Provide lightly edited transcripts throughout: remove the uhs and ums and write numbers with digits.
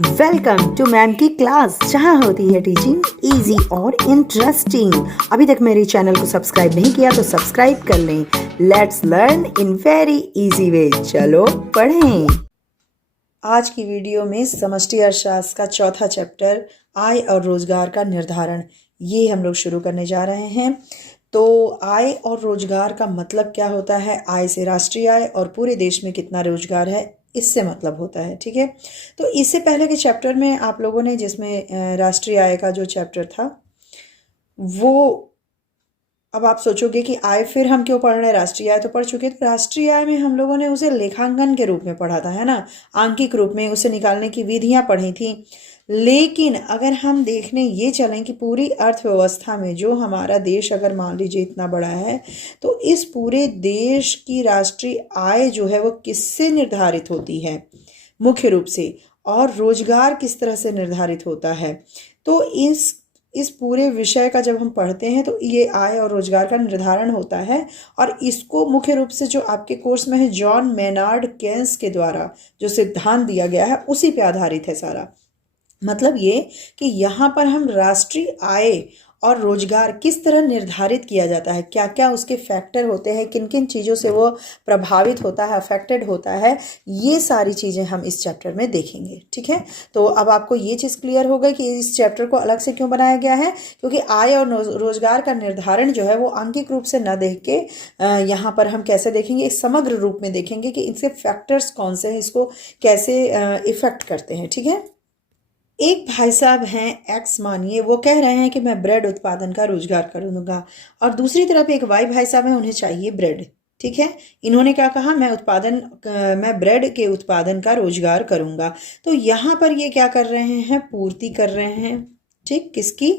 Welcome to ma'am की class, जहाँ होती है टीचिंग इजी और इंटरेस्टिंग। अभी तक मेरे चैनल को सब्सक्राइब नहीं किया तो सब्सक्राइब कर लें। Let's learn in very easy way. चलो पढ़ें। आज की वीडियो में समष्टि अर्थशास्त्र का चौथा चैप्टर आय और रोजगार का निर्धारण, ये हम लोग शुरू करने जा रहे हैं। तो आय और रोजगार का मतलब क्या होता है? आय से राष्ट्रीय आय और पूरे देश में कितना रोजगार है, इससे मतलब होता है। ठीक है, तो इससे पहले के चैप्टर में आप लोगों ने, जिसमें राष्ट्रीय आय का जो चैप्टर था, वो अब आप सोचोगे कि आय फिर हम क्यों पढ़ रहे हैं, राष्ट्रीय आय तो पढ़ चुके। तो राष्ट्रीय आय में हम लोगों ने उसे लेखांकन के रूप में पढ़ा था, है ना, आंकिक रूप में उसे निकालने की विधियां पढ़ी थी। लेकिन अगर हम देखने ये चलें कि पूरी अर्थव्यवस्था में जो हमारा देश, अगर मान लीजिए इतना बड़ा है, तो इस पूरे देश की राष्ट्रीय आय जो है वो किससे निर्धारित होती है मुख्य रूप से, और रोजगार किस तरह से निर्धारित होता है। तो इस पूरे विषय का जब हम पढ़ते हैं तो ये आय और रोजगार का निर्धारण होता है, और इसको मुख्य रूप से जो आपके कोर्स में है, जॉन मेनार्ड केन्स के द्वारा जो सिद्धांत दिया गया है उसी पे आधारित है सारा। मतलब ये कि यहाँ पर हम राष्ट्रीय आय और रोजगार किस तरह निर्धारित किया जाता है, क्या क्या उसके फैक्टर होते हैं, किन किन चीज़ों से वो प्रभावित होता है, अफेक्टेड होता है, ये सारी चीज़ें हम इस चैप्टर में देखेंगे। ठीक है, तो अब आपको ये चीज़ क्लियर हो गई कि इस चैप्टर को अलग से क्यों बनाया गया है, क्योंकि आय और रोजगार का निर्धारण जो है वो आंकिक रूप से न देख के यहाँ पर हम कैसे देखेंगे, एक समग्र रूप में देखेंगे कि इनसे फैक्टर्स कौन से हैं, इसको कैसे इफेक्ट करते हैं। ठीक है, एक भाई साहब हैं एक्स मानिए, वो कह रहे हैं कि मैं ब्रेड उत्पादन का रोजगार करूंगा, और दूसरी तरफ एक वाई भाई साहब हैं, उन्हें चाहिए ब्रेड। ठीक है, इन्होंने क्या कहा, मैं ब्रेड के उत्पादन का रोजगार करूंगा। तो यहाँ पर ये क्या कर रहे हैं, पूर्ति कर रहे हैं, ठीक, किसकी,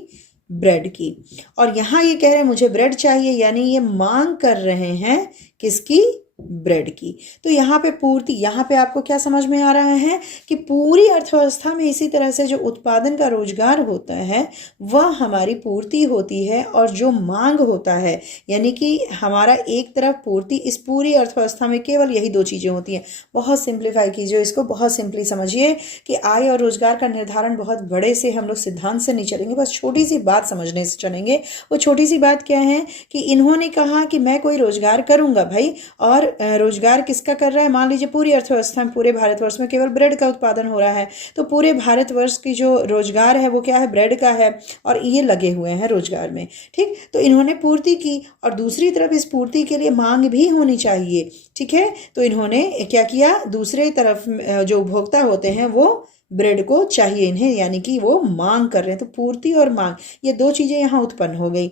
ब्रेड की। और यहाँ ये कह रहे हैं मुझे ब्रेड चाहिए, यानी ये मांग कर रहे हैं किसकी, ब्रेड की। तो यहाँ पे पूर्ति, यहाँ पे आपको क्या समझ में आ रहा है कि पूरी अर्थव्यवस्था में इसी तरह से जो उत्पादन का रोजगार होता है वह हमारी पूर्ति होती है, और जो मांग होता है, यानी कि हमारा एक तरफ पूर्ति, इस पूरी अर्थव्यवस्था में केवल यही दो चीजें होती हैं। बहुत सिंप्लीफाई कीजिए इसको, बहुत सिंपली समझिए कि आय और रोजगार का निर्धारण बहुत बड़े से हम लोग सिद्धांत से नहीं चलेंगे, बस छोटी सी बात समझने से चलेंगे। वो छोटी सी बात क्या है कि इन्होंने कहा कि मैं कोई रोजगार करूंगा भाई, और रोजगार किसका कर रहा है, मान लीजिए पूरी अर्थव्यवस्था में, पूरे भारतवर्ष में केवल ब्रेड का उत्पादन हो रहा है, तो पूरे भारतवर्ष की जो रोजगार है वो क्या है, ब्रेड का है, और ये लगे हुए हैं रोजगार में। ठीक, तो इन्होंने पूर्ति की, और दूसरी तरफ इस पूर्ति के लिए मांग भी होनी चाहिए। ठीक है, तो इन्होंने क्या किया, दूसरे तरफ जो उपभोक्ता होते हैं वो ब्रेड को चाहिए इन्हें, यानी कि वो मांग कर रहे हैं। तो पूर्ति और मांग, ये दो चीजें यहाँ उत्पन्न हो गई।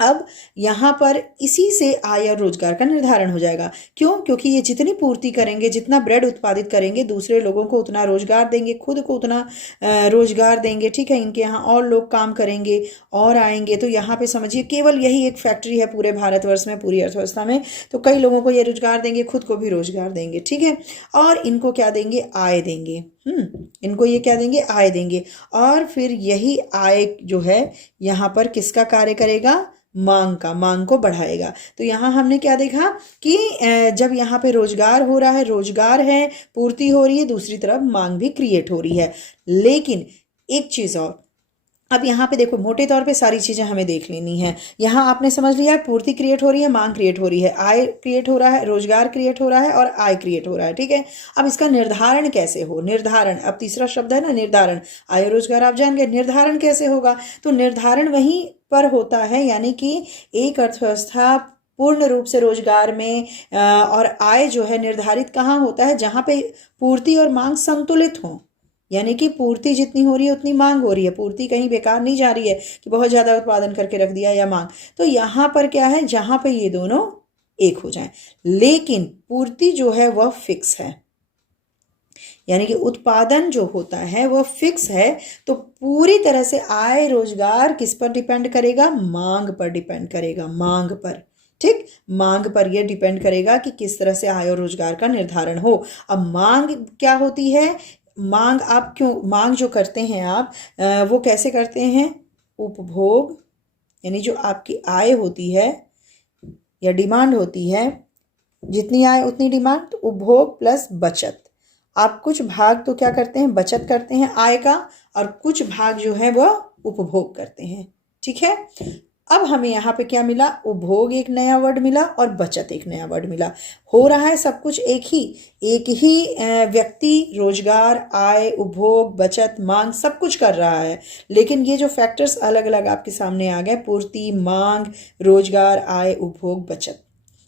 अब यहाँ पर इसी से आय और रोजगार का निर्धारण हो जाएगा। क्यों? क्योंकि ये जितनी पूर्ति करेंगे, जितना ब्रेड उत्पादित करेंगे, दूसरे लोगों को उतना रोजगार देंगे, खुद को उतना रोजगार देंगे। ठीक है, इनके यहाँ और लोग काम करेंगे और आएंगे। तो यहाँ पे समझिए केवल यही एक फैक्ट्री है पूरे भारतवर्ष में, पूरी अर्थव्यवस्था में, तो कई लोगों को ये रोजगार देंगे, खुद को भी रोजगार देंगे। ठीक है, और इनको क्या देंगे, आय देंगे। इनको ये क्या देंगे, आय देंगे। और फिर यही आय जो है यहाँ पर किसका कार्य करेगा, मांग का, मांग को बढ़ाएगा। तो यहाँ हमने क्या देखा कि जब यहाँ पे रोजगार हो रहा है, रोजगार है, पूर्ति हो रही है, दूसरी तरफ मांग भी क्रिएट हो रही है। लेकिन एक चीज और, अब यहाँ पे देखो, मोटे तौर पे सारी चीजें हमें देख लेनी है। यहाँ आपने समझ लिया, पूर्ति क्रिएट हो रही है, मांग क्रिएट हो रही है, आय क्रिएट हो रहा है, रोजगार क्रिएट हो रहा है, और आय क्रिएट हो रहा है। ठीक है, अब इसका निर्धारण कैसे हो, निर्धारण, अब तीसरा शब्द है ना, निर्धारण। आय रोजगार आप जान गए, निर्धारण कैसे होगा, तो निर्धारण वहीं पर होता है, यानी कि एक अर्थव्यवस्था पूर्ण रूप से रोजगार में और आय जो है निर्धारित कहाँ होता है, जहाँ पे पूर्ति और मांग संतुलित हो, यानी कि पूर्ति जितनी हो रही है उतनी मांग हो रही है, पूर्ति कहीं बेकार नहीं जा रही है कि बहुत ज्यादा उत्पादन करके रख दिया या मांग। तो यहाँ पर क्या है, जहां पे ये दोनों एक हो जाएं, लेकिन पूर्ति जो है वह फिक्स है, यानी कि उत्पादन जो होता है वह फिक्स है। तो पूरी तरह से आय रोजगार किस पर डिपेंड करेगा, मांग पर डिपेंड करेगा, मांग पर। ठीक, मांग पर यह डिपेंड करेगा कि किस तरह से आय और रोजगार का निर्धारण हो। अब मांग क्या होती है, मांग आप क्यों, मांग जो करते हैं आप वो कैसे करते हैं, उपभोग, यानी जो आपकी आय होती है या डिमांड होती है, जितनी आय उतनी डिमांड, तो उपभोग प्लस बचत, आप कुछ भाग तो क्या करते हैं, बचत करते हैं आय का, और कुछ भाग जो है वह उपभोग करते हैं। ठीक है, अब हमें यहाँ पे क्या मिला, उपभोग एक नया वर्ड मिला और बचत एक नया वर्ड मिला। हो रहा है सब कुछ एक ही व्यक्ति रोजगार, आय, उपभोग, बचत, मांग सब कुछ कर रहा है, लेकिन ये जो फैक्टर्स अलग अलग आपके सामने आ गए, पूर्ति, मांग, रोजगार, आय, उपभोग, बचत।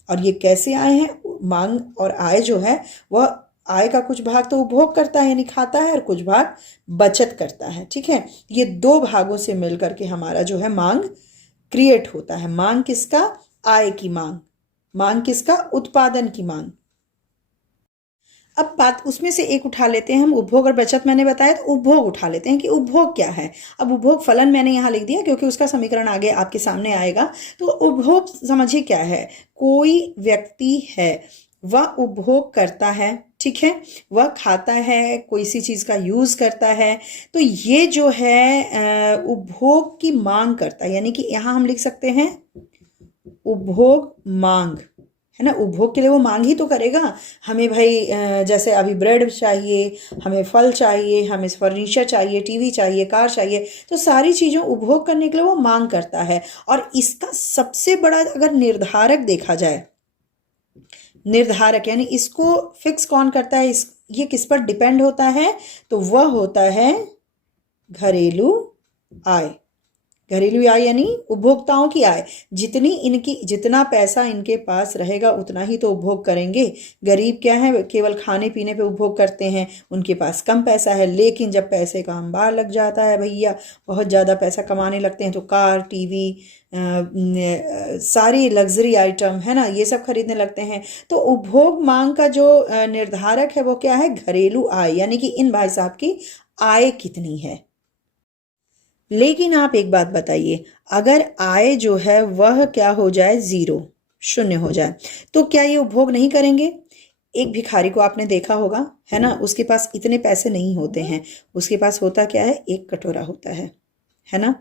और ये कैसे आए हैं, मांग और आय जो है वह आय का कुछ भाग तो उपभोग करता है यानी खाता है, और कुछ भाग बचत करता है। ठीक है, ये दो भागों से मिलकर के हमारा जो है मांग क्रिएट होता है। मांग किसका, आय की मांग। मांग किसका, उत्पादन की मांग। अब बात उसमें से एक उठा लेते हैं हम, उपभोग और बचत मैंने बताया, तो उपभोग उठा लेते हैं कि उपभोग क्या है। अब उपभोग फलन मैंने यहाँ लिख दिया क्योंकि उसका समीकरण आगे आपके सामने आएगा। तो उपभोग समझिए क्या है, कोई व्यक्ति है वह उपभोग करता है, ठीक है, वह खाता है, कोई सी चीज़ का यूज़ करता है, तो ये जो है उपभोग की मांग करता है, यानी कि यहाँ हम लिख सकते हैं उपभोग मांग, है ना। उपभोग के लिए वो मांग ही तो करेगा, हमें भाई जैसे अभी ब्रेड चाहिए, हमें फल चाहिए, हमें फर्नीचर चाहिए, टीवी चाहिए, कार चाहिए, तो सारी चीज़ों उपभोग करने के लिए वो मांग करता है। और इसका सबसे बड़ा अगर निर्धारक देखा जाए, निर्धारक यानी इसको फिक्स कौन करता है, ये किस पर डिपेंड होता है, तो वह होता है घरेलू आय। घरेलू आय यानी उपभोक्ताओं की आय, जितना पैसा इनके पास रहेगा उतना ही तो उपभोग करेंगे। गरीब क्या है, केवल खाने पीने पे उपभोग करते हैं, उनके पास कम पैसा है, लेकिन जब पैसे का अंबार लग जाता है भैया, बहुत ज़्यादा पैसा कमाने लगते हैं, तो कार, टीवी, सारी लग्जरी आइटम, है ना, ये सब खरीदने लगते हैं। तो उपभोग मांग का जो निर्धारक है वो क्या है, घरेलू आय, यानी कि इन भाई साहब की आय कितनी है। लेकिन आप एक बात बताइए, अगर आय जो है वह क्या हो जाए, जीरो, शून्य हो जाए, तो क्या ये उपभोग नहीं करेंगे। एक भिखारी को आपने देखा होगा, है ना, उसके पास इतने पैसे नहीं होते हैं, उसके पास होता क्या है, एक कटोरा होता है ना।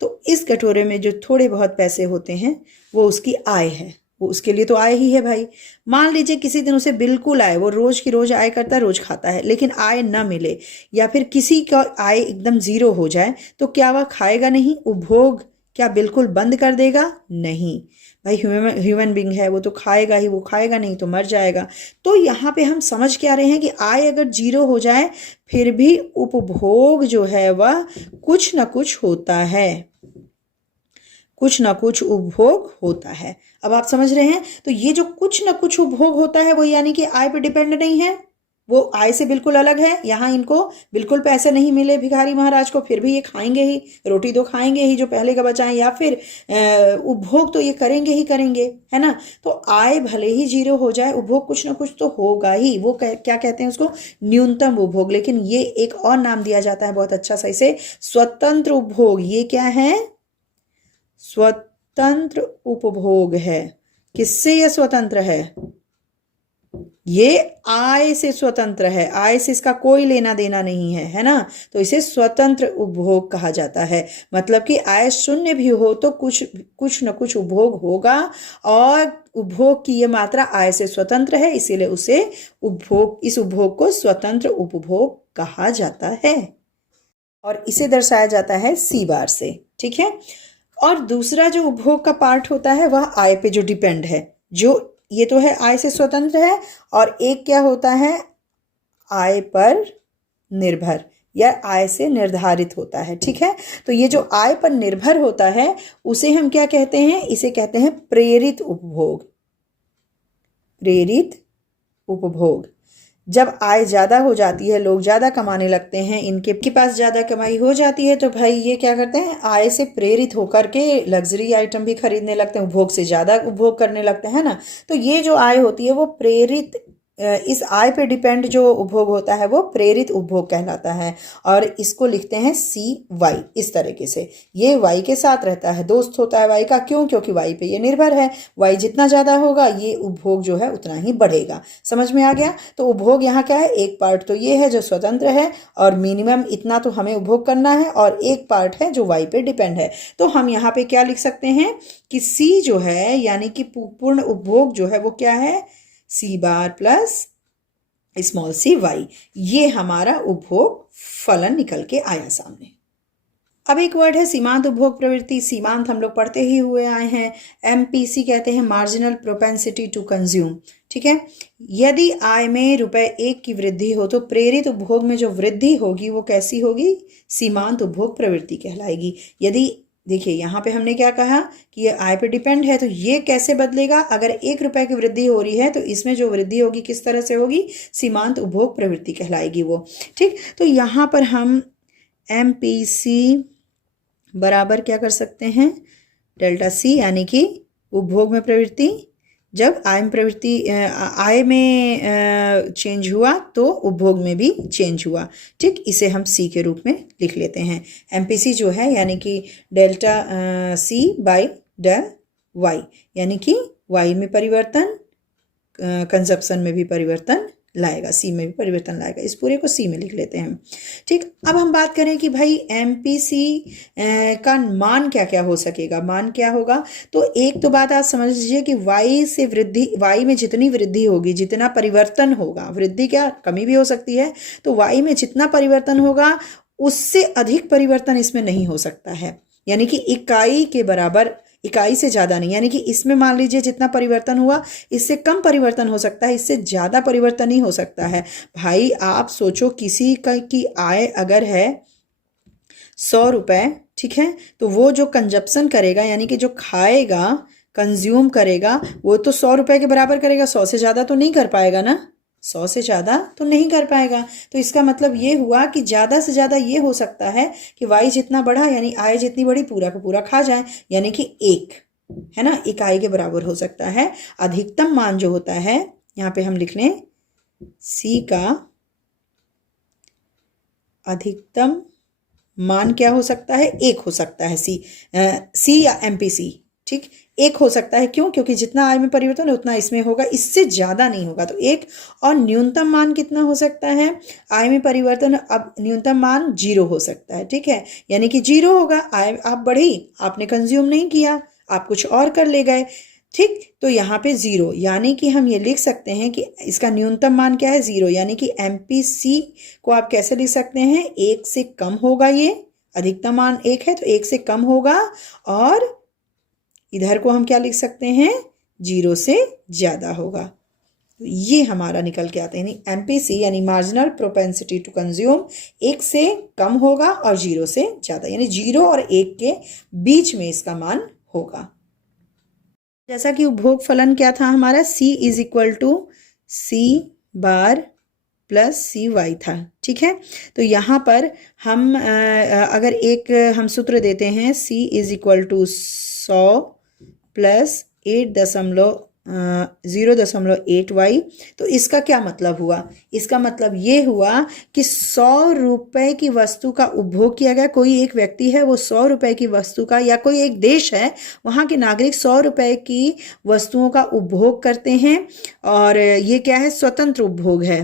तो इस कटोरे में जो थोड़े बहुत पैसे होते हैं वो उसकी आय है, वो उसके लिए तो आय ही है भाई। मान लीजिए किसी दिन उसे बिल्कुल आय, वो रोज की रोज आय करता है, रोज खाता है, लेकिन आय ना मिले, या फिर किसी का आय एकदम जीरो हो जाए, तो क्या वह खाएगा नहीं, उपभोग क्या बिल्कुल बंद कर देगा, नहीं भाई, ह्यूमन बीइंग है, वो तो खाएगा ही, वो खाएगा नहीं तो मर जाएगा। तो यहाँ पे हम समझ क्या रहे हैं कि आय अगर जीरो हो जाए फिर भी उपभोग जो है वह कुछ ना कुछ होता है, कुछ ना कुछ उपभोग होता है। अब आप समझ रहे हैं, तो ये जो कुछ ना कुछ उपभोग होता है वो यानी कि आय पे डिपेंड नहीं है, वो आय से बिल्कुल अलग है। यहाँ इनको बिल्कुल पैसे नहीं मिले भिखारी महाराज को, फिर भी ये खाएंगे ही, रोटी तो खाएंगे ही जो पहले का बचाएं, या फिर उपभोग तो ये करेंगे ही करेंगे, है ना। तो आय भले ही जीरो हो जाए, उपभोग कुछ ना कुछ तो होगा ही। वो क्या कहते हैं उसको, न्यूनतम उपभोग। लेकिन ये एक और नाम दिया जाता है बहुत अच्छा सा इसे, स्वतंत्र उपभोग। ये क्या है, स्वतंत्र उपभोग है। किससे यह स्वतंत्र है, ये आय से स्वतंत्र है, आय से इसका कोई लेना देना नहीं है ना। तो इसे स्वतंत्र उपभोग कहा जाता है। मतलब कि आय शून्य भी हो तो कुछ न कुछ उपभोग होगा, और उपभोग की ये मात्रा आय से स्वतंत्र है, इसीलिए उसे इस उपभोग को स्वतंत्र उपभोग कहा जाता है, और इसे दर्शाया जाता है सी बार से। ठीक है, और दूसरा जो उपभोग का पार्ट होता है वह आय पे जो डिपेंड है, जो ये तो है आय से स्वतंत्र है, और एक क्या होता है, आय पर निर्भर या आय से निर्धारित होता है। ठीक है, तो ये जो आय पर निर्भर होता है उसे हम क्या कहते हैं, इसे कहते हैं प्रेरित उपभोग। प्रेरित उपभोग। जब आय ज़्यादा हो जाती है, लोग ज़्यादा कमाने लगते हैं, इनके पास ज़्यादा कमाई हो जाती है, तो भाई ये क्या करते हैं, आय से प्रेरित होकर के लग्जरी आइटम भी खरीदने लगते हैं, उपभोग से ज़्यादा उपभोग करने लगते हैं ना। तो ये जो आय होती है वो प्रेरित, इस आय पे डिपेंड जो उपभोग होता है वो प्रेरित उपभोग कहलाता है, और इसको लिखते हैं सी वाई। इस तरीके से ये वाई के साथ रहता है, दोस्त होता है वाई का। क्यों, क्योंकि वाई पे ये निर्भर है, वाई जितना ज़्यादा होगा ये उपभोग जो है उतना ही बढ़ेगा। समझ में आ गया। तो उपभोग यहाँ क्या है, एक पार्ट तो ये है जो स्वतंत्र है, और मिनिमम इतना तो हमें उपभोग करना है, और एक पार्ट है जो वाई पे डिपेंड है। तो हम यहाँ पे क्या लिख सकते हैं कि सी जो है यानी कि पूर्ण उपभोग जो है वो क्या है, सी बार प्लस स्मॉल सी वाई। ये हमारा उपभोग फलन निकल के आया सामने। अब एक वर्ड है सीमांत उपभोग प्रवृत्ति। सीमांत हम लोग पढ़ते ही हुए आए हैं, एमपीसी कहते हैं, मार्जिनल प्रोपेंसिटी टू कंज्यूम। ठीक है, यदि आय में ₹1 की वृद्धि हो तो प्रेरित उपभोग में जो वृद्धि होगी वो कैसी होगी? सीमांत उपभोग प्रवृत्ति कहलाएगी। यदि देखिए यहाँ पे हमने क्या कहा कि ये आय पे डिपेंड है, तो ये कैसे बदलेगा? अगर ₹1 की वृद्धि हो रही है तो इसमें जो वृद्धि होगी किस तरह से होगी? सीमांत उपभोग प्रवृत्ति कहलाएगी वो। ठीक, तो यहाँ पर हम एमपीसी बराबर क्या कर सकते हैं? डेल्टा सी, यानी कि उपभोग में प्रवृत्ति। जब आय में प्रवृत्ति आय में चेंज हुआ तो उपभोग में भी चेंज हुआ। ठीक, इसे हम सी के रूप में लिख लेते हैं। एमपीसी जो है यानी कि delta C by del Y, यानी कि वाई में परिवर्तन कंजप्शन में भी परिवर्तन लाएगा, सी में भी परिवर्तन लाएगा। इस पूरे को सी में लिख लेते हैं। ठीक, अब हम बात करें कि भाई एमपीसी का मान क्या क्या हो सकेगा, मान क्या होगा? तो एक तो बात आप समझ लीजिए कि वाई से वृद्धि, वाई में जितनी वृद्धि होगी, जितना परिवर्तन होगा, वृद्धि क्या कमी भी हो सकती है, तो वाई में जितना परिवर्तन होगा उससे अधिक परिवर्तन इसमें नहीं हो सकता है। यानी कि इकाई के बराबर, इकाई से ज़्यादा नहीं। यानी कि इसमें मान लीजिए जितना परिवर्तन हुआ इससे कम परिवर्तन हो सकता है, इससे ज़्यादा परिवर्तन ही हो सकता है। भाई आप सोचो, किसी का की आय अगर है ₹100, ठीक है, तो वो जो कंजप्शन करेगा यानी कि जो खाएगा, कंज्यूम करेगा, वो तो ₹100 के बराबर करेगा, 100 से ज़्यादा तो नहीं कर पाएगा ना, 100 से ज़्यादा तो नहीं कर पाएगा। तो इसका मतलब ये हुआ कि ज़्यादा से ज़्यादा ये हो सकता है कि वाई जितना बढ़ा यानी आय जितनी बड़ी पूरा का पूरा खा जाए, यानी कि 1 है ना, इकाई के बराबर हो सकता है। अधिकतम मान जो होता है, यहाँ पे हम लिख लें सी का अधिकतम मान क्या हो सकता है? 1 हो सकता है। सी या एमपीसी, ठीक, 1 हो सकता है। क्यों? क्योंकि जितना आय में परिवर्तन है उतना इसमें होगा, इससे ज़्यादा नहीं होगा, तो 1। और न्यूनतम मान कितना हो सकता है? आय में परिवर्तन, अब न्यूनतम मान 0 हो सकता है। ठीक है, यानी कि 0 होगा, आय आप बढ़ी, आपने कंज्यूम नहीं किया, आप कुछ और कर ले गए। ठीक, तो यहाँ पे 0, यानी कि हम ये लिख सकते हैं कि इसका न्यूनतम मान क्या है? 0, यानी कि एमपीसी को आप कैसे लिख सकते हैं? 1 से कम होगा, ये अधिकतम मान 1 है तो 1 से कम होगा, और इधर को हम क्या लिख सकते हैं? 0 से ज़्यादा होगा। तो ये हमारा निकल के आते हैं, एमपीसी यानी मार्जिनल प्रोपेंसिटी टू कंज्यूम 1 से कम होगा और 0 से ज़्यादा, यानी 0 और 1 के बीच में इसका मान होगा। जैसा कि उपभोग फलन क्या था हमारा? C is equal to C bar plus C Y था। ठीक है, तो यहाँ पर हम अगर एक हम सूत्र देते हैं, C is equal to 100 plus 0.8y, तो इसका क्या मतलब हुआ? इसका मतलब ये हुआ कि ₹100 की वस्तु का उपभोग किया गया। कोई एक व्यक्ति है, वो ₹100 की वस्तु का, या कोई एक देश है, वहाँ के नागरिक ₹100 की वस्तुओं का उपभोग करते हैं, और ये क्या है? स्वतंत्र उपभोग है।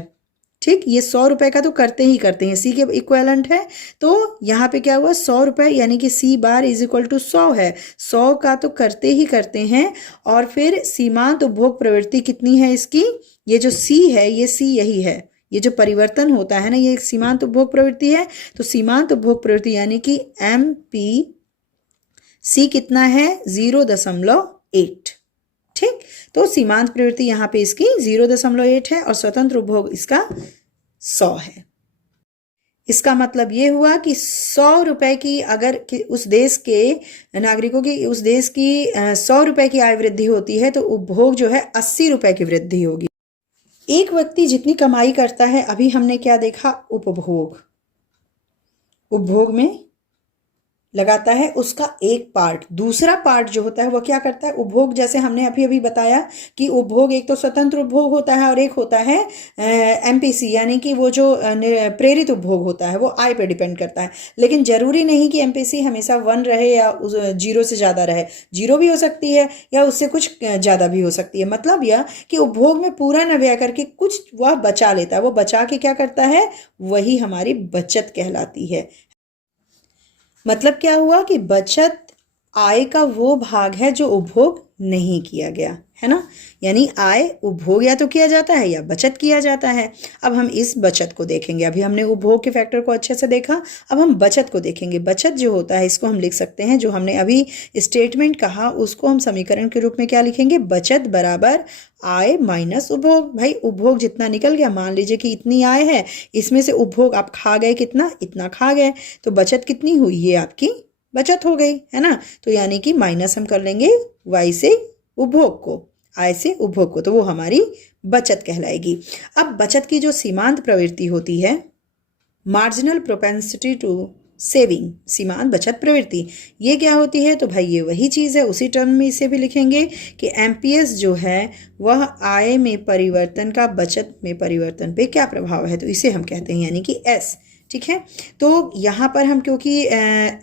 ठीक, ये ₹100 का तो करते ही करते हैं, सी के इक्विवेलेंट है। तो यहाँ पे क्या हुआ? ₹100, यानी कि सी बार इज इक्वल टू 100 है, 100 का तो करते ही करते हैं। और फिर सीमांत उपभोग प्रवृत्ति कितनी है इसकी? ये जो सी है, ये सी यही है, ये जो परिवर्तन होता है ना, ये सीमांत उपभोग प्रवृत्ति है। तो सीमांत उपभोग प्रवृत्ति यानी कि MP सी कितना है? 0.8। ठीक, तो सीमांत प्रवृत्ति यहाँ पे इसकी 0.8 है और स्वतंत्र उपभोग इसका 100 है। इसका मतलब ये हुआ कि ₹100 की अगर उस देश के नागरिकों की, उस देश की ₹100 की आय वृद्धि होती है तो उपभोग जो है ₹80 की वृद्धि होगी। एक व्यक्ति जितनी कमाई करता है, अभी हमने क्या देखा? उपभोग, उपभोग में लगाता है उसका एक पार्ट। दूसरा पार्ट जो होता है वो क्या करता है? उपभोग, जैसे हमने अभी अभी बताया कि उपभोग एक तो स्वतंत्र उपभोग होता है और एक होता है एमपीसी, यानी कि वो जो प्रेरित उपभोग होता है वो आय पे डिपेंड करता है। लेकिन जरूरी नहीं कि एमपीसी हमेशा 1 रहे या 0 से ज़्यादा रहे, 0 भी हो सकती है या उससे कुछ ज़्यादा भी हो सकती है। मतलब यह कि उपभोग में पूरा न व्यय करके कुछ वह बचा लेता है, वो बचा के क्या करता है? वही हमारी बचत कहलाती है। मतलब क्या हुआ कि बचत आय का वो भाग है जो उपभोग नहीं किया गया है ना। यानी आय उपभोग या तो किया जाता है या बचत किया जाता है। अब हम इस बचत को देखेंगे। अभी हमने उपभोग के फैक्टर को अच्छे से देखा, अब हम बचत को देखेंगे। बचत जो होता है इसको हम लिख सकते हैं, जो हमने अभी स्टेटमेंट कहा उसको हम समीकरण के रूप में क्या लिखेंगे, बचत बराबर आय माइनस उपभोग। भाई उपभोग जितना निकल गया, मान लीजिए कि इतनी आय है, इसमें से उपभोग आप खा गए कितना, इतना खा गए, तो बचत कितनी हुई, ये आपकी बचत हो गई है ना। तो यानी कि माइनस हम कर लेंगे वाई से उपभोग को, आय से उपभोग को, तो वो हमारी बचत कहलाएगी। अब बचत की जो सीमांत प्रवृत्ति होती है, मार्जिनल प्रोपेंसिटी टू सेविंग, सीमांत बचत प्रवृत्ति, ये क्या होती है, तो भाई ये वही चीज़ है। उसी टर्म में इसे भी लिखेंगे कि एमपीएस जो है वह आय में परिवर्तन का बचत में परिवर्तन पे क्या प्रभाव है, तो इसे हम कहते हैं यानी कि एस। ठीक है, तो यहाँ पर हम क्योंकि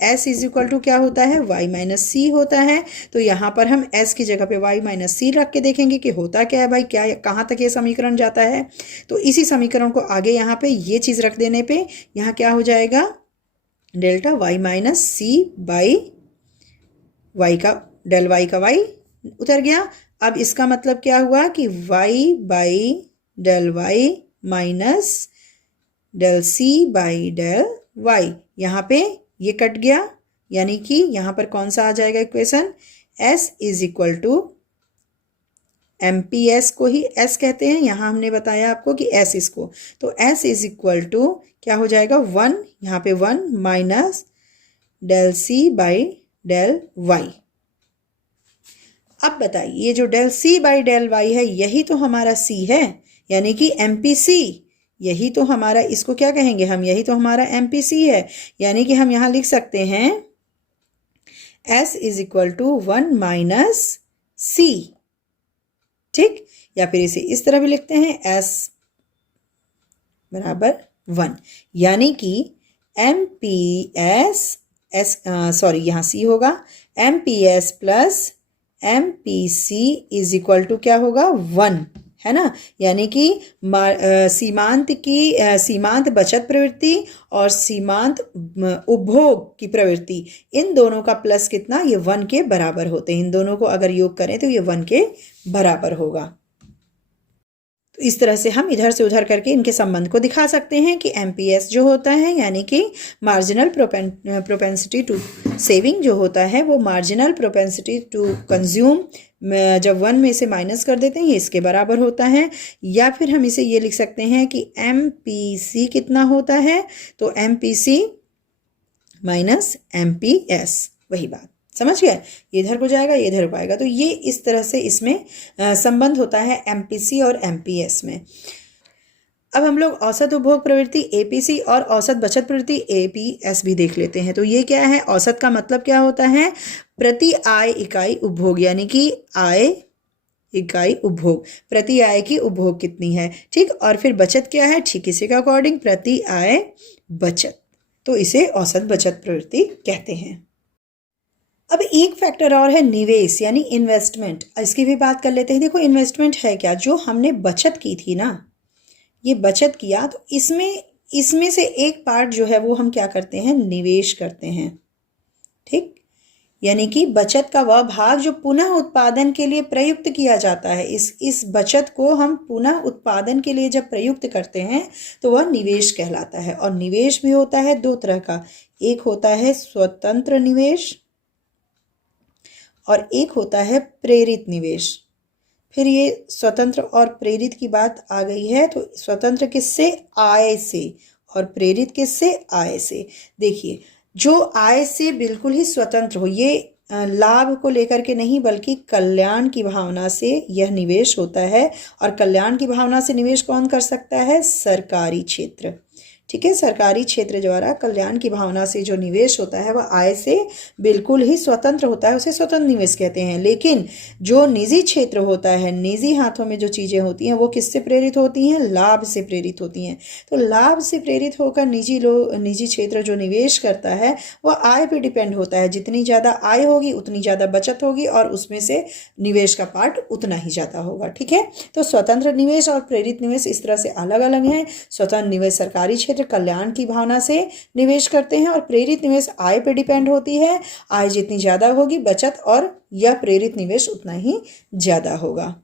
s इज इक्वल टू क्या होता है, y माइनस सी होता है, तो यहाँ पर हम s की जगह पे y माइनस सी रख के देखेंगे कि होता क्या है भाई, क्या कहाँ तक ये समीकरण जाता है। तो इसी समीकरण को आगे यहाँ पे ये चीज़ रख देने पे यहाँ क्या हो जाएगा, delta y minus C by y का डेल y का y उतर गया। अब इसका मतलब क्या हुआ कि y by del y minus del C by del Y, यहाँ पे ये कट गया, यानी कि यहाँ पर कौन सा आ जाएगा equation, s is equal to MPS को ही s कहते हैं, यहाँ हमने बताया आपको कि s इसको, तो s इज इक्वल टू क्या हो जाएगा 1, यहाँ पे 1 minus del C by del Y. अब बताइए ये जो del C by del Y है यही तो हमारा c है, यानी कि MPC, यही तो हमारा, इसको क्या कहेंगे हम, यही तो हमारा MPC है। यानी कि हम यहाँ लिख सकते हैं s is equal to 1 minus c, ठीक, या फिर इसे इस तरह भी लिखते हैं s बराबर 1, यानी कि MPS यहाँ c होगा, MPS plus MPC is equal to क्या होगा 1, है ना। यानी कि सीमांत बचत प्रवृत्ति और सीमांत उपभोग की प्रवृत्ति, इन दोनों का प्लस कितना, ये 1 के बराबर होते हैं। इन दोनों को अगर योग करें तो ये 1 के बराबर होगा। तो इस तरह से हम इधर से उधर करके इनके संबंध को दिखा सकते हैं कि MPS जो होता है यानी कि मार्जिनल प्रोपेंसिटी टू सेविंग जो होता है, वो मार्जिनल प्रोपेंसिटी टू कंज्यूम जब 1 में इसे माइनस कर देते हैं ये इसके बराबर होता है। या फिर हम इसे ये लिख सकते हैं कि MPC कितना होता है, तो MPC माइनस MPS, वही बात, समझ गए, ये इधर को जाएगा ये इधर को आएगा। तो ये इस तरह से इसमें संबंध होता है MPC और MPS में। अब हम लोग औसत उपभोग प्रवृत्ति APC और औसत बचत प्रवृत्ति APS भी देख लेते हैं। तो ये क्या है, औसत का मतलब क्या होता है, प्रति आय इकाई उपभोग, यानी कि आय इकाई उपभोग, प्रति आय की उपभोग कितनी है, ठीक। और फिर बचत क्या है, ठीक इसी के अकॉर्डिंग प्रति आय बचत, तो इसे औसत बचत प्रवृत्ति कहते हैं। अब एक फैक्टर और है निवेश यानी इन्वेस्टमेंट, इसकी भी बात कर लेते हैं। देखो इन्वेस्टमेंट है क्या, जो हमने बचत की थी ना, ये बचत किया, तो इसमें से एक पार्ट जो है वो हम क्या करते हैं, निवेश करते हैं, ठीक। यानी कि बचत का वह भाग जो पुनः उत्पादन के लिए प्रयुक्त किया जाता है, इस बचत को हम पुनः उत्पादन के लिए जब प्रयुक्त करते हैं तो वह निवेश कहलाता है। और निवेश भी होता है 2 तरह का, एक होता है स्वतंत्र निवेश और एक होता है प्रेरित निवेश। फिर ये स्वतंत्र और प्रेरित की बात आ गई है, तो स्वतंत्र किससे, आय से, और प्रेरित किससे, आय से। देखिए जो आय से बिल्कुल ही स्वतंत्र हो, ये लाभ को लेकर के नहीं बल्कि कल्याण की भावना से यह निवेश होता है। और कल्याण की भावना से निवेश कौन कर सकता है, सरकारी क्षेत्र, ठीक है। सरकारी क्षेत्र द्वारा कल्याण की भावना से जो निवेश होता है वह आय से बिल्कुल ही स्वतंत्र होता है, उसे स्वतंत्र निवेश कहते हैं। लेकिन जो निजी क्षेत्र होता है, निजी हाथों में जो चीज़ें होती हैं वो किससे प्रेरित होती हैं, लाभ से प्रेरित होती हैं। तो लाभ से प्रेरित होकर निजी क्षेत्र जो निवेश करता है वह आय पे डिपेंड होता है। जितनी ज़्यादा आय होगी उतनी ज़्यादा बचत होगी और उसमें से निवेश का पार्ट उतना ही ज़्यादा होगा, ठीक है। तो स्वतंत्र निवेश और प्रेरित निवेश इस तरह से अलग अलग हैं। स्वतंत्र निवेश सरकारी क्षेत्र मित्र कल्याण की भावना से निवेश करते हैं, और प्रेरित निवेश आय पे डिपेंड होती है। आय जितनी ज़्यादा होगी बचत और यह प्रेरित निवेश उतना ही ज़्यादा होगा।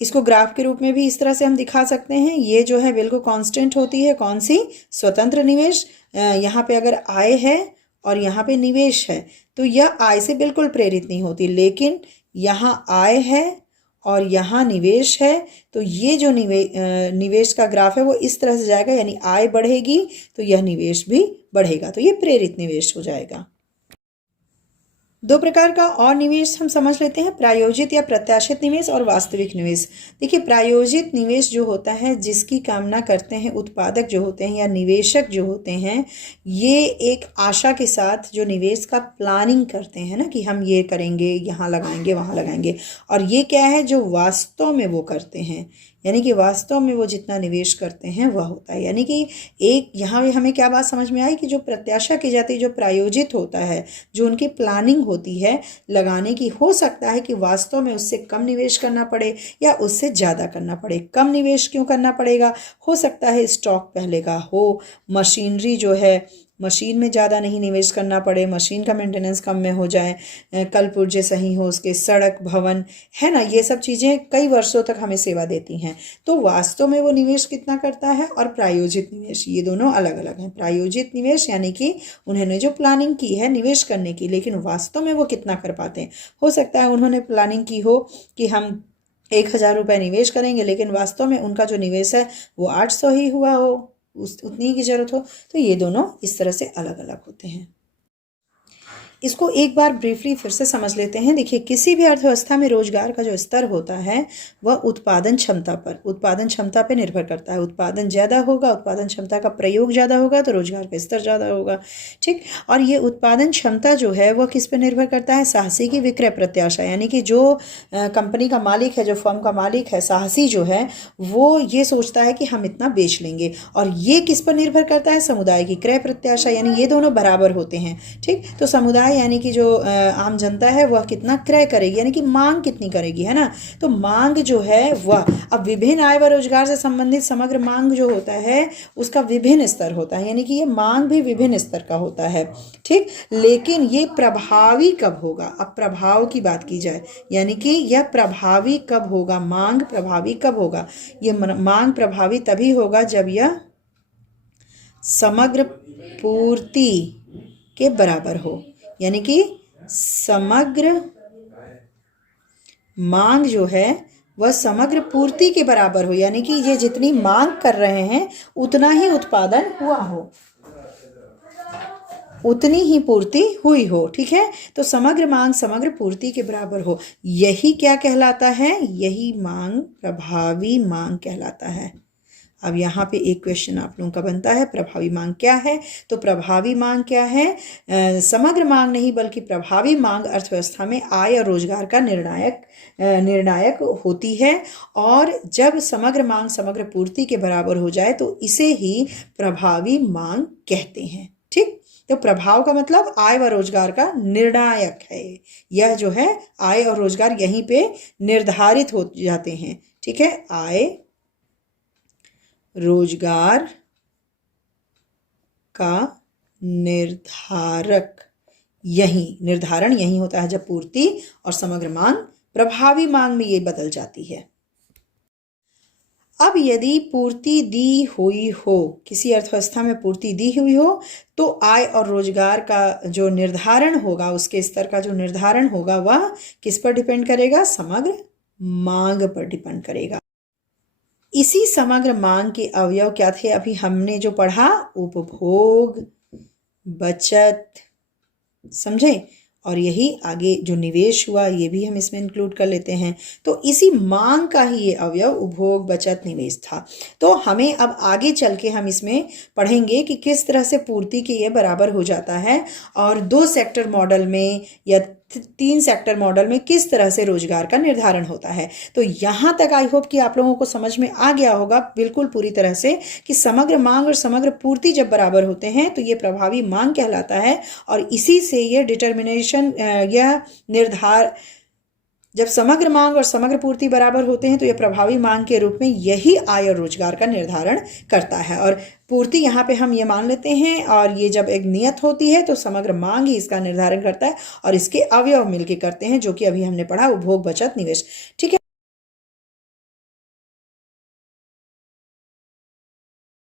इसको ग्राफ के रूप में भी इस तरह से हम दिखा सकते हैं। ये जो है बिल्कुल कांस्टेंट होती है, कौन सी? स्वतंत्र निवेश। यहाँ पे अगर आय है और यहाँ पे निवेश है तो यह आय से बिल्कुल प्रेरित नहीं होती, लेकिन यहाँ आय है और यहाँ निवेश है तो ये जो निवेश का ग्राफ है वो इस तरह से जाएगा, यानी आय बढ़ेगी तो यह निवेश भी बढ़ेगा, तो ये प्रेरित निवेश हो जाएगा। दो प्रकार का और निवेश हम समझ लेते हैं, प्रायोजित या प्रत्याशित निवेश और वास्तविक निवेश। देखिए, प्रायोजित निवेश जो होता है, जिसकी कामना करते हैं उत्पादक जो होते हैं या निवेशक जो होते हैं, ये एक आशा के साथ जो निवेश का प्लानिंग करते हैं ना, कि हम ये करेंगे, यहाँ लगाएंगे, वहाँ लगाएंगे, और ये क्या है जो वास्तव में वो करते हैं, यानी कि वास्तव में वो जितना निवेश करते हैं वह होता है। यानी कि एक यहाँ हमें क्या बात समझ में आई कि जो प्रत्याशा की जाती है, जो प्रायोजित होता है, जो उनकी प्लानिंग होती है लगाने की, हो सकता है कि वास्तव में उससे कम निवेश करना पड़े या उससे ज़्यादा करना पड़े। कम निवेश क्यों करना पड़ेगा? हो सकता है स्टॉक पहले का हो, मशीनरी जो है मशीन में ज़्यादा नहीं निवेश करना पड़े, मशीन का मेंटेनेंस कम में हो जाए, कल पुर्जे सही हो उसके, सड़क भवन है ना, ये सब चीज़ें कई वर्षों तक हमें सेवा देती हैं। तो वास्तव में वो निवेश कितना करता है और प्रायोजित निवेश, ये दोनों अलग अलग हैं। प्रायोजित निवेश यानी कि उन्होंने जो प्लानिंग की है निवेश करने की, लेकिन वास्तव में वो कितना कर पाते हैं। हो सकता है उन्होंने प्लानिंग की हो कि हम 1,000 रुपये निवेश करेंगे, लेकिन वास्तव में उनका जो निवेश है वो 800 ही हुआ हो, उतनी की जरूरत हो। तो ये दोनोों इस तरह से अलग अलग होते हैं। इसको एक बार ब्रीफली फिर से समझ लेते हैं। देखिए, किसी भी अर्थव्यवस्था में रोजगार का जो स्तर होता है वह उत्पादन क्षमता पर निर्भर करता है। उत्पादन ज़्यादा होगा, उत्पादन क्षमता का प्रयोग ज़्यादा होगा तो रोजगार का स्तर ज़्यादा होगा, ठीक। और ये उत्पादन क्षमता जो है वह किस पर निर्भर करता है? साहसी की विक्रय प्रत्याशा, यानी कि जो कंपनी का मालिक है, जो फर्म का मालिक है, साहसी जो है, वो ये सोचता है कि हम इतना बेच लेंगे। और ये किस पर निर्भर करता है? समुदाय की क्रय प्रत्याशा, यानी ये दोनों बराबर होते हैं, ठीक। तो समुदाय यानी कि जो आम जनता है वह कितना क्रय करेगी, यानी कि मांग कितनी करेगी, है ना। तो मांग जो है वह, अब विभिन्न आय व रोजगार से संबंधित समग्र मांग जो होता है उसका विभिन्न स्तर होता है, यानी कि ये मांग भी विभिन्न स्तर का होता है, ठीक। लेकिन ये प्रभावी कब होगा? अब प्रभाव की बात की जाए, यानी कि यह प्रभावी कब होगा, मांग प्रभावी कब होगा? ये मांग प्रभावी तभी होगा जब यह समग्र पूर्ति के बराबर हो, यानी कि समग्र मांग जो है वह समग्र पूर्ति के बराबर हो, यानी कि ये जितनी मांग कर रहे हैं उतना ही उत्पादन हुआ हो, उतनी ही पूर्ति हुई हो, ठीक है। तो समग्र मांग समग्र पूर्ति के बराबर हो, यही क्या कहलाता है? यही मांग प्रभावी मांग कहलाता है। अब यहाँ पे एक क्वेश्चन आप लोगों का बनता है, प्रभावी मांग क्या है? तो प्रभावी मांग क्या है? समग्र मांग नहीं बल्कि प्रभावी मांग अर्थव्यवस्था में आय और रोजगार का निर्णायक होती है, और जब समग्र मांग समग्र पूर्ति के बराबर हो जाए तो इसे ही प्रभावी मांग कहते हैं, ठीक। तो प्रभाव का मतलब आय व रोजगार का निर्णायक है। यह जो है आय और रोजगार यहीं पे निर्धारित हो जाते हैं, ठीक है। आय रोजगार का निर्धारण यही होता है जब पूर्ति और समग्र मांग प्रभावी मांग में ये बदल जाती है। अब यदि पूर्ति दी हुई हो, किसी अर्थव्यवस्था में पूर्ति दी हुई हो, तो आय और रोजगार का जो निर्धारण होगा, उसके स्तर का जो निर्धारण होगा वह किस पर डिपेंड करेगा? समग्र मांग पर डिपेंड करेगा। इसी समग्र मांग के अवयव क्या थे? अभी हमने जो पढ़ा, उपभोग, बचत, समझे, और यही आगे जो निवेश हुआ ये भी हम इसमें इंक्लूड कर लेते हैं। तो इसी मांग का ही ये अवयव उपभोग, बचत, निवेश था। तो हमें अब आगे चल के हम इसमें पढ़ेंगे कि किस तरह से पूर्ति के ये बराबर हो जाता है, और 2 सेक्टर मॉडल में या 3 सेक्टर मॉडल में किस तरह से रोजगार का निर्धारण होता है। तो यहाँ तक आई होप कि आप लोगों को समझ में आ गया होगा बिल्कुल पूरी तरह से कि समग्र मांग और समग्र पूर्ति जब बराबर होते हैं तो ये प्रभावी मांग कहलाता है, और इसी से ये डिटर्मिनेशन या जब समग्र मांग और समग्र पूर्ति बराबर होते हैं तो यह प्रभावी मांग के रूप में यही आय और रोजगार का निर्धारण करता है। और पूर्ति यहाँ पे हम ये मान लेते हैं, और ये जब एक नियत होती है तो समग्र मांग ही इसका निर्धारण करता है, और इसके अवयव मिलके करते हैं, जो कि अभी हमने पढ़ा उपभोग, बचत, निवेश। ठीक है।